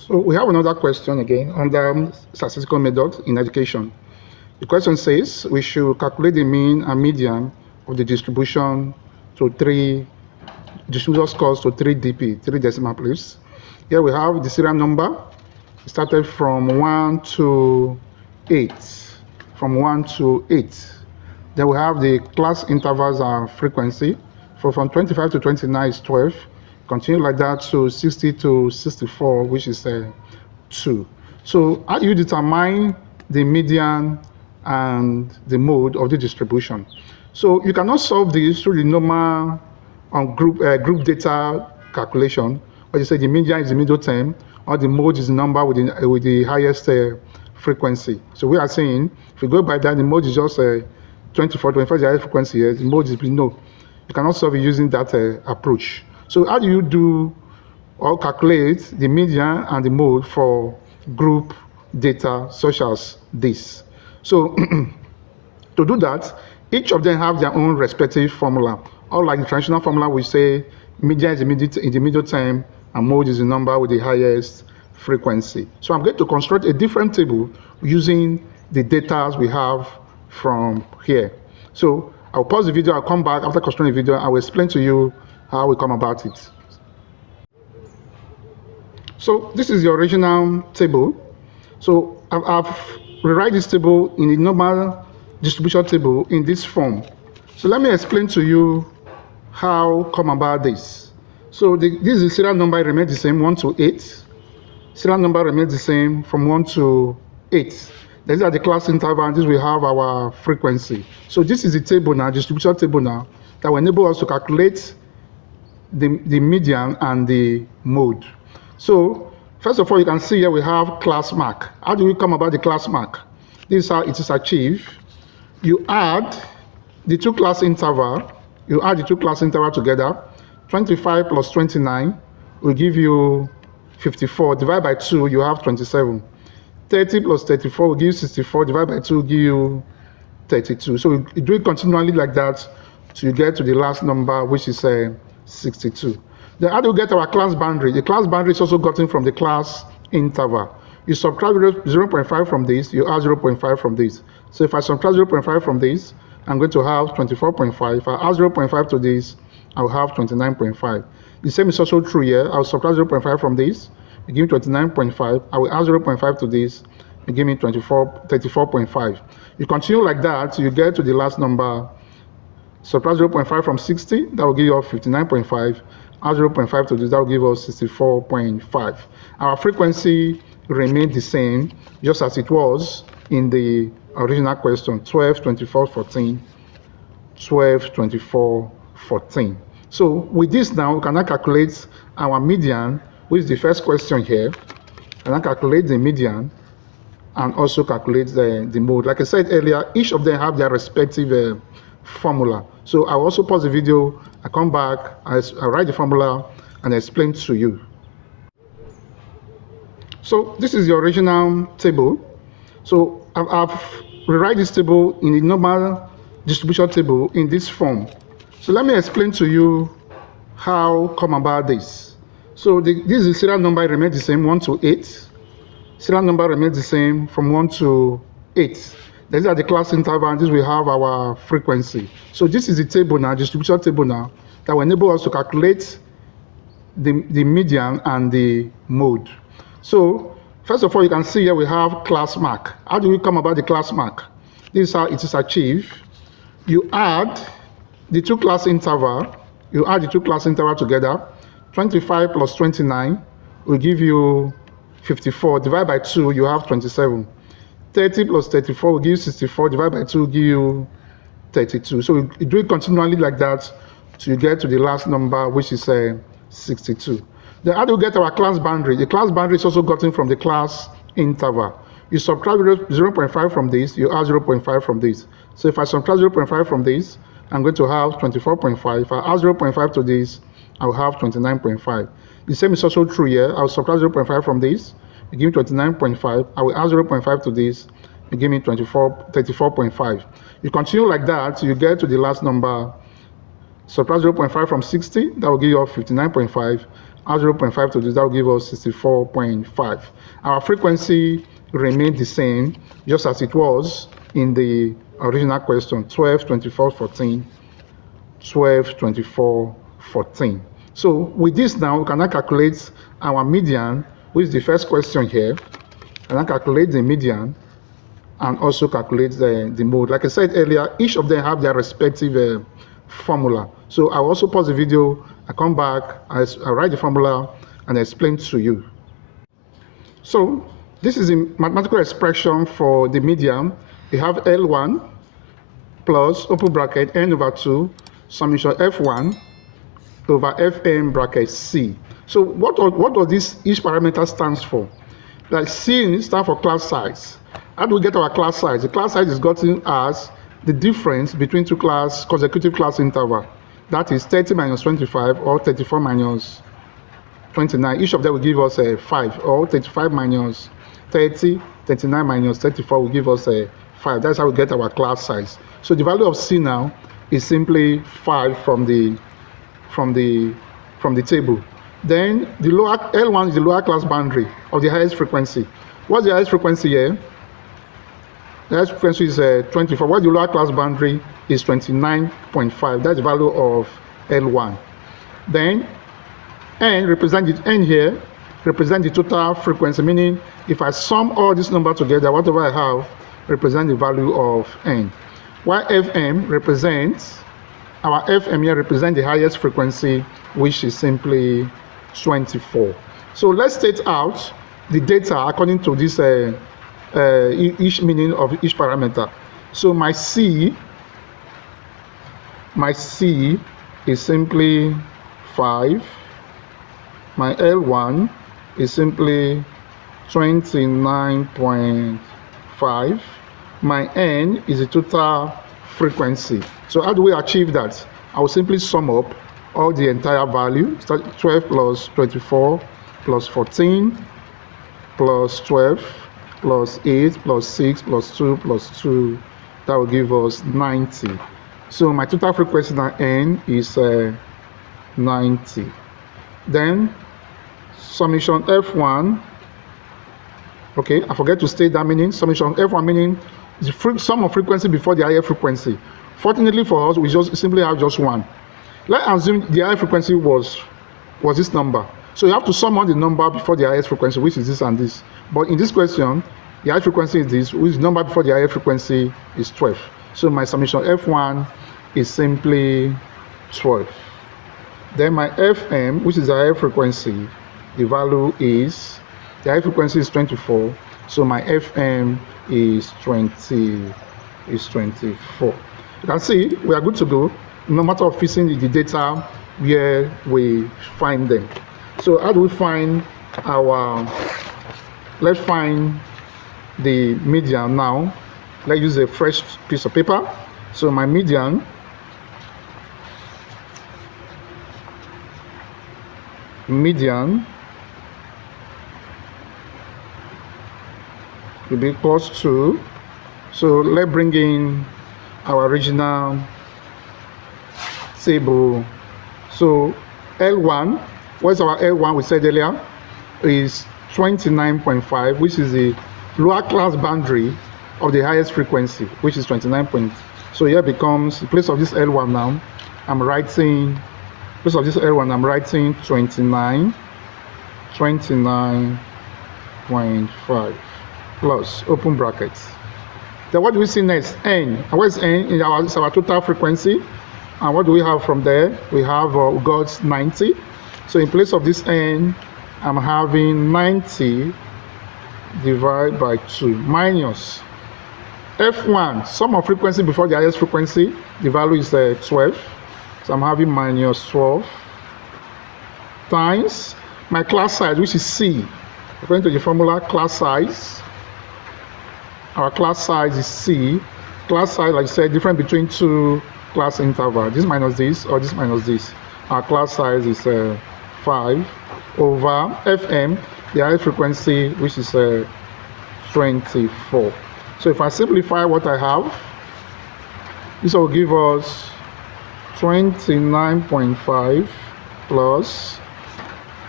So we have another question again under statistical methods in education. The question says we should calculate the mean and median of the distribution to distribution scores to 3 DP, 3 decimal places. Here we have the serial number. It started from 1 to 8. From 1 to 8. Then we have the class intervals and frequency. From 25 to 29 is 12. Continue like that to 60 to 64, which is 2. So how do you determine the median and the mode of the distribution? So you cannot solve this through the normal group data calculation, where you say the median is the middle term, or the mode is the number with the highest frequency. So we are saying, if we go by that, the mode is just 24 is the highest frequency here, the mode is no. You cannot solve it using that approach. So how do you do or calculate the median and the mode for group data such as this? So to do that, each of them have their own respective formula. Or like the traditional formula, we say median is in the middle term and mode is the number with the highest frequency. So I'm going to construct a different table using the data we have from here. So I'll pause the video, I'll come back after constructing the video, I will explain to you how we come about it. So this is the original table. So I've rewrite this table in the normal distribution table in this form. So let me explain to you how come about this. So this is the serial number, it remains the same, 1 to 8. Serial number remains the same from 1 to 8. These are the class interval, and this we have our frequency. So this is the table now, distribution table now, that will enable us to calculate the median and the mode. So first of all, you can see here we have class mark. How do we come about the class mark? This is how it is achieved. You add the two class interval together. 25 plus 29 will give you 54. Divide by 2, you have 27. 30 plus 34 will give you 64. Divide by 2 will give you 32. So you do it continually like that till you get to the last number, which is 62. Then how do we get our class boundary? The class boundary is also gotten from the class interval. You subtract 0.5 from this, you add 0.5 from this. So if I subtract 0.5 from this, I'm going to have 24.5. If I add 0.5 to this, I will have 29.5. The same is also true here. I will subtract 0.5 from this, it give me 29.5. I will add 0.5 to this, it give me 34.5. You continue like that, you get to the last number. Subtract 0.5 from 60, that will give you 59.5. Add 0.5 to this, that will give us 64.5. Our frequency remained the same, just as it was in the original question, 12, 24, 14, 12, 24, 14. So with this now, we can now calculate our median, which is the first question here. And then calculate the median and also calculate the mode. Like I said earlier, each of them have their respective formula. So I'll also pause the video, I come back, I write the formula and explain to you. So this is the original table. So I've rewrite this table in the normal distribution table in this form. So let me explain to you how come about this. So this is the serial number, it remains the same, 1 to 8. Serial number remains the same from 1 to 8. These are the class interval, and this we have our frequency. So this is the table now, distribution table now, that will enable us to calculate the median and the mode. So first of all, you can see here we have class mark. How do we come about the class mark? This is how it is achieved. You add the two class interval together. 25 plus 29 will give you 54. Divide by 2, you have 27. 30 plus 34 will give you 64. Divide by 2 will give you 32. So you do it continually like that till you get to the last number, which is 62. Then how do we get our class boundary? The class boundary is also gotten from the class interval. You subtract 0.5 from this, you add 0.5 from this. So if I subtract 0.5 from this, I'm going to have 24.5. If I add 0.5 to this, I will have 29.5. The same is also true here. I'll subtract 0.5 from this, it give me 29.5. I will add 0.5 to this, it give me 34.5. You continue like that, you get to the last number. Subtract 0.5 from 60, that will give you 59.5. Add 0.5 to this, that will give us 64.5. Our frequency remained the same, just as it was in the original question, 12, 24, 14, 12, 24, 14. So with this now, we can now calculate our median, which is the first question here. And then calculate the median and also calculate the mode. Like I said earlier, each of them have their respective formula. So I'll also pause the video, I come back, I write the formula and explain to you. So this is a mathematical expression for the median. We have L1 plus open bracket n over 2 summation F1 over Fm bracket C. So what does this each parameter stands for? Like C stands for class size. How do we get our class size? The class size is gotten as the difference between two consecutive class interval. That is 30 minus 25 or 34 minus 29. Each of them will give us a 5, or 35 minus 30, 39 minus 34 will give us a 5. That's how we get our class size. So the value of C now is simply 5 from the table. Then the lower L1 is the lower class boundary of the highest frequency. What's the highest frequency here? The highest frequency is 24. What the lower class boundary is 29.5. That's the value of L1. Then N here represent the total frequency, meaning if I sum all these numbers together, whatever I have represent the value of N. While Fm represents, our Fm here represents the highest frequency, which is simply 24. So let's state out the data according to this each meaning of each parameter. So my C is simply 5. My L1 is simply 29.5. My N is the total frequency. So how do we achieve that? I will simply sum up all the entire value. 12 plus 24 plus 14 plus 12 plus 8 plus 6 plus 2 plus 2. That will give us 90. So my total frequency now N is 90. Then summation F1. Okay, I forget to state that meaning. Summation F1 meaning the sum of frequency before the higher frequency. Fortunately for us, we just simply have just one. Let's assume the higher frequency was this number. So you have to sum on the number before the highest frequency, which is this and this. But in this question, the high frequency is this, which number before the higher frequency is 12. So my summation F1 is simply 12. Then my Fm, which is the higher frequency, the value is, the high frequency is 24. So my Fm is 24. You can see we are good to go, no matter of fixing the data where we find them. So how do we find let's find the median now. Let's use a fresh piece of paper. So my median will be equals to, so let's bring in our original table. So L1, what's our L1 we said earlier, is 29.5, which is the lower class boundary of the highest frequency, which is 29. So here becomes, in place of this L1 now, I'm writing 29.5 plus open brackets. Then what do we see next? N. And what is N? It's our total frequency. And what do we have from there? We have got 90. So in place of this N, I'm having 90 divided by 2 minus F1, sum of frequency before the highest frequency, the value is 12. So I'm having minus 12 times my class size, which is C. According to the formula, class size, our class size is C. Class size, like I said, different between two class intervals. This minus this, or this minus this. Our class size is 5 over Fm, the highest frequency, which is 24. So if I simplify what I have, this will give us 29.5 plus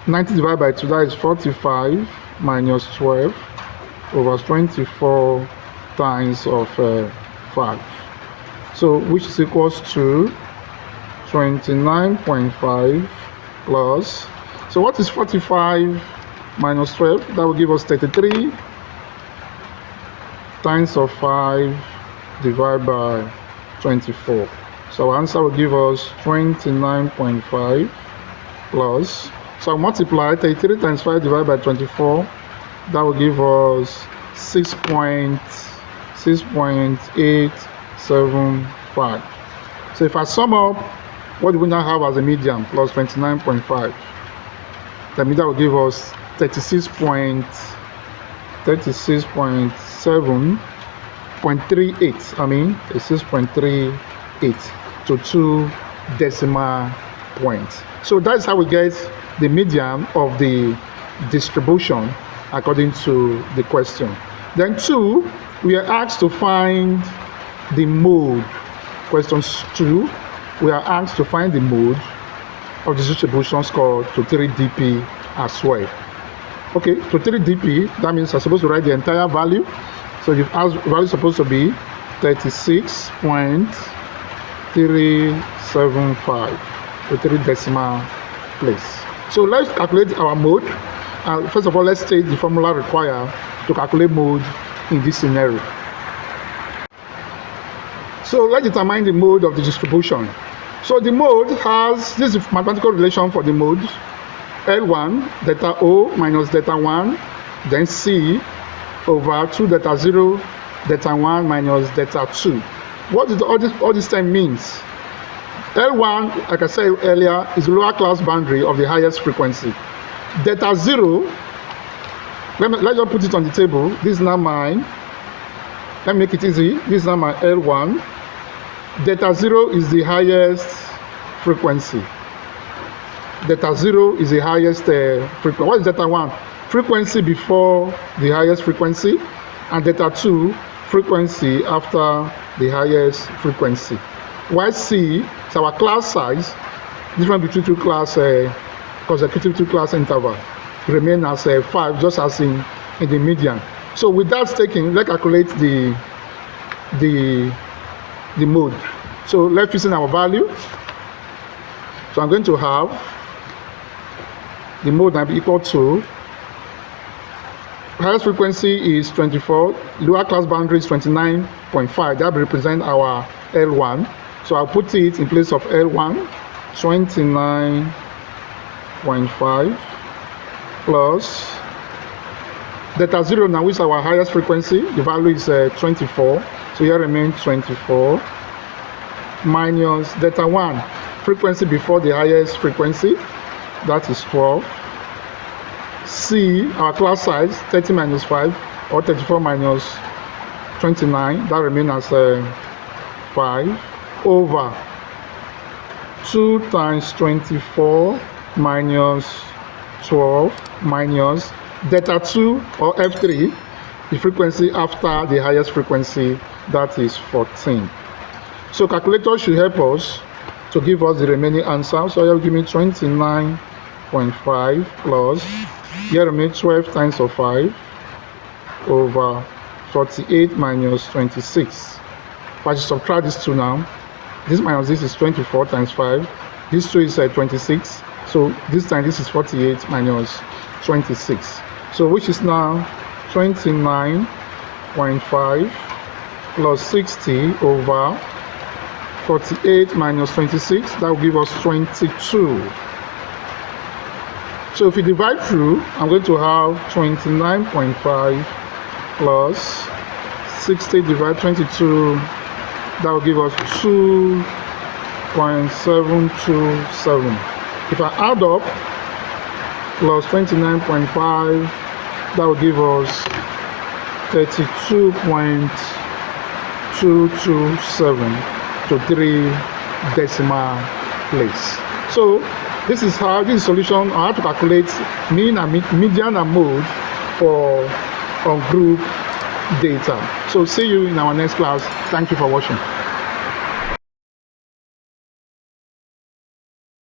90 divided by 2, that is 45 minus 12 over 24 times of 5. So which is equals to 29.5 plus. So what is 45 minus 12? That will give us 33 times of 5 divided by 24. So our answer will give us 29.5 plus. So I'll multiply 33 times 5 divided by 24. That will give us 6.875. So if I sum up what we now have as a median plus 29.5, the median will give us 36.38. I mean 36.38 to 2 decimal points. So that's how we get the median of the distribution according to the question. Then 2, we are asked to find the mode. Question 2, we are asked to find the mode of the distribution score to 3dp as well. Okay, to 3dp, that means I'm supposed to write the entire value. So the value is supposed to be 36.375 to 3 decimal place. So let's calculate our mode. First of all, let's state the formula required to calculate mode in this scenario. So let's determine the mode of the distribution. So the mode has this mathematical relation for the mode: L1 delta O minus delta 1, then C over 2 delta 0 delta 1 minus delta 2. What does all this term means? L1, like I said earlier, is the lower class boundary of the highest frequency. Delta 0, let's just put it on the table. This is now mine. Let me make it easy. This is now my L1. Delta 0 is the highest frequency. Delta 0 is the highest frequency. What is delta 1? Frequency before the highest frequency, and delta 2, frequency after the highest frequency. While C is our class size, difference between two class consecutive two class interval, remain as 5, just as in the median. So with that taken, let's calculate the mode. So let's fill in our value. So I'm going to have the mode now be equal to, highest frequency is 24, lower class boundary is 29.5. That will represent our L1. So I'll put it in place of L1, 29.5 plus delta 0 now, which is our highest frequency. The value is 24. So here remains 24 minus delta 1, frequency before the highest frequency. That is 12. C, our class size, 30 minus 5, or 34 minus 29, that remains as 5, over 2 times 24 minus 12 minus delta 2, or F3, the frequency after the highest frequency, that is 14. So calculator should help us to give us the remaining answer. So here will give me 29.5 plus, here remains 12 times of 5 over 48 minus 26. If I subtract these two now, this minus this is 24 times 5. This 2 is 26. So this time this is 48 minus 26. So which is now 29.5 plus 60 over 48 minus 26. That will give us 22. So if we divide through, I'm going to have 29.5 plus 60 divided 22. That will give us 2.727. If I add up plus 29.5, that will give us 32.227 to 3 decimal place. So this is solution on how to calculate mean and median and mode for group data. So see you in our next class. Thank you for watching.